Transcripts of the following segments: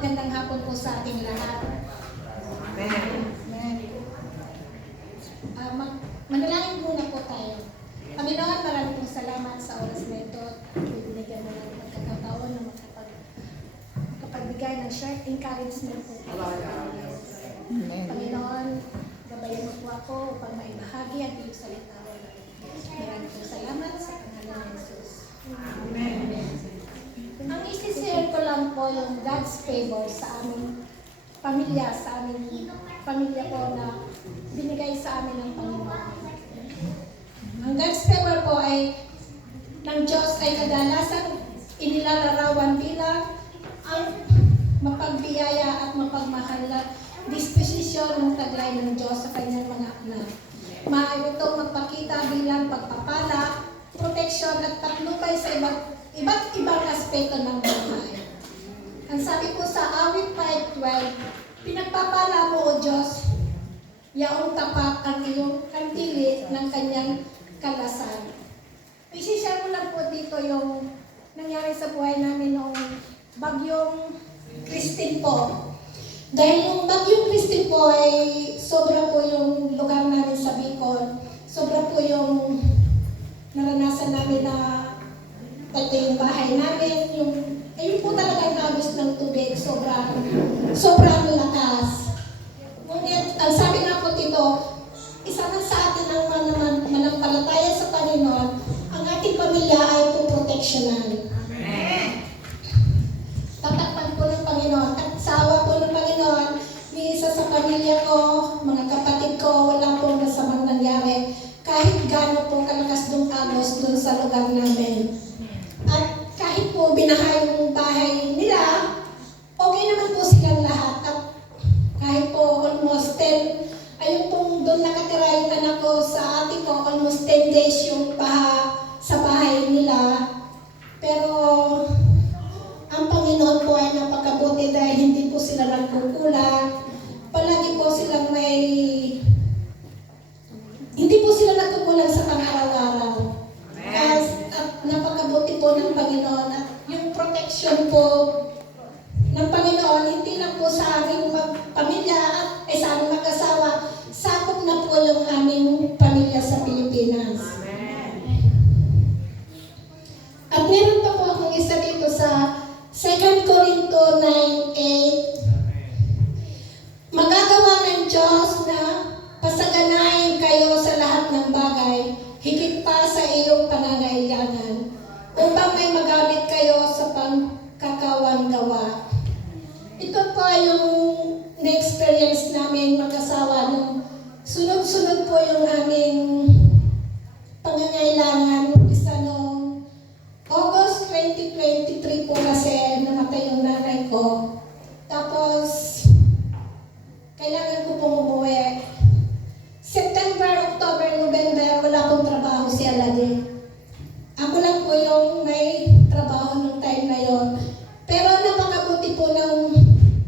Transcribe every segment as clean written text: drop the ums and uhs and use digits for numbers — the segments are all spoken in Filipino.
magandang hapon po sa ating lahat. Amen. Amen. Manalangin muna po tayo. Panginoon, maraming pong salamat sa oras na ito. Binigyan mo ng pagkakataon na makapagbigay ng short encouragement po. Panginoon, gabayan mo po ako upang maibahagi ang iyong salita. Maraming pong salamat sa pangalan ng Jesus. Amen. Ang isi-share ko lang po yung God's favor sa aming pamilya, sa aming pamilya po na binigay sa amin ng Panginoon. Ang God's favor po ay ng Diyos ay kadalasan inilalarawan bilang ang mapagbiyaya at mapagmahal na disposisyon ng taglay ng Diyos sa kanyang mga anak. Maaari itong magpakita bilang pagpapala, proteksyon at patnubay sa iba't ibang aspeto ng buhay. Ang sabi po sa Awit 5:12, pinagpapala mo o Diyos, yaong tapat ang iyong kantilit ng kanyang kalasan. I-share ko lang po dito yung nangyari sa buhay namin noong bagyong Christine po. Dahil yung bagyong Christine po ay sobra po yung lugar namin sa Bicol. Sobra po yung naranasan namin na pati yung bahay namin, ayun po talaga nagos ng tubig, sobrang lakas. Ngunit, ang sabi nga po dito, isa na sa atin ang manampalataya sa Panginoon, ang ating pamilya ay puproteksyonan. Tatakpan po ng Panginoon at sa awa po ng Panginoon, may isa sa pamilya ko, mga kapatid ko, wala pong masamang nangyari. Kahit gaano po kalakas dong agos dun sa lugar namin. At kahit po binahay yung bahay nila, okay naman po silang lahat. At kahit po almost 10, ayun pong doon nakatira yung anak ko sa ate ko, almost 10 days yung baha sa bahay nila. Pero ang Panginoon po ay napakabuti dahil hindi po sila nagkukulang. Palagi po silang hindi po sila nagkukulang sa pang-araw-araw. At napakabuti po ng Panginoon at yung protection po ng Panginoon, hindi lang po sa aming pamilya at sa aming mag-asawa, sakop na po yung aming pamilya sa Pilipinas. At meron pa po akong isa dito sa 2 Corinto 9:8. Magagawa ng Diyos na pasaganahin kayo sa lahat ng bagay, higit pa sa iyong pangangailangan, upang may magamit kayo sa pangkakawang gawa. Ito po yung na-experience namin mag-asawa nung sunod-sunod po yung aming pangangailangan. Isa noong August 2023 po kasi namatay yung nanay ko. Tapos, kailangan ko pong umuwi. September, October, November, wala pong trabaho si Aladin. Ako lang po yung may trabaho nung time na yon. Pero napakabuti po ng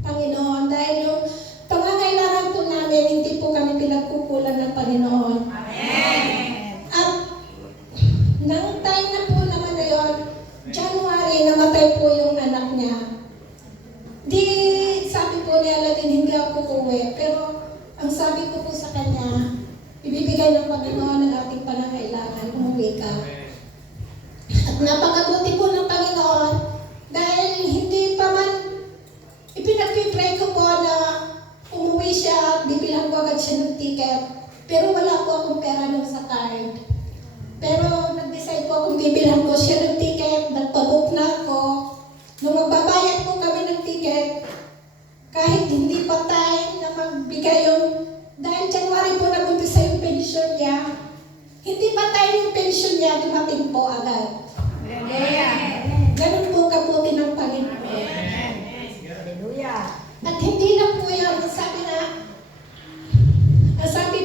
Panginoon dahil yung pangangailangan po namin, hindi po kami pinagkukulan ng Panginoon. Amen! At nang time na po naman na yon, January, namatay po yung anak niya. Di, sabi po ni Aladin, hindi ako uuwi. Pero ang sabi ko po sa kanya, ibibigay ng Panginoon ang ating pangangailangan, umuwi ka. At napakabuti po ng Panginoon dahil hindi pa man ipinag-pray ko po na umuwi siya, bibilang ko agad siya ng ticket. Pero wala po akong pera nung sa card. Pero nag-decide po akong bibilang ko siya ng ticket, nagpabook na ako. Nung magbabayad po kami ng ticket, kahit hindi pa time na magbigay yung, dahil January po nag-umpisa yung pensyon niya, hindi pa time yung pensyon niya, dumating po agad. Ganun po kabuti ng Panginoon. At hindi lang po yan, sabi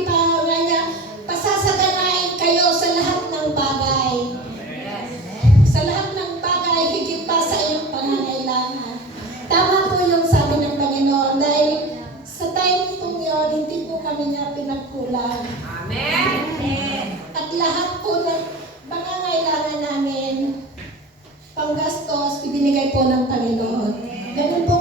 pa nga niya, pasasaganain kayo sa lahat ng bagay. Sa lahat ng bagay, higit pa sa iyong pangangailangan. Tama po yung sabi ng Panginoon dahil sa time po yun, hindi po kami niya pinagkulang. Amen. At lahat po ng pangangailangan namin, panggastos, ibinigay po ng Panginoon. Ganun po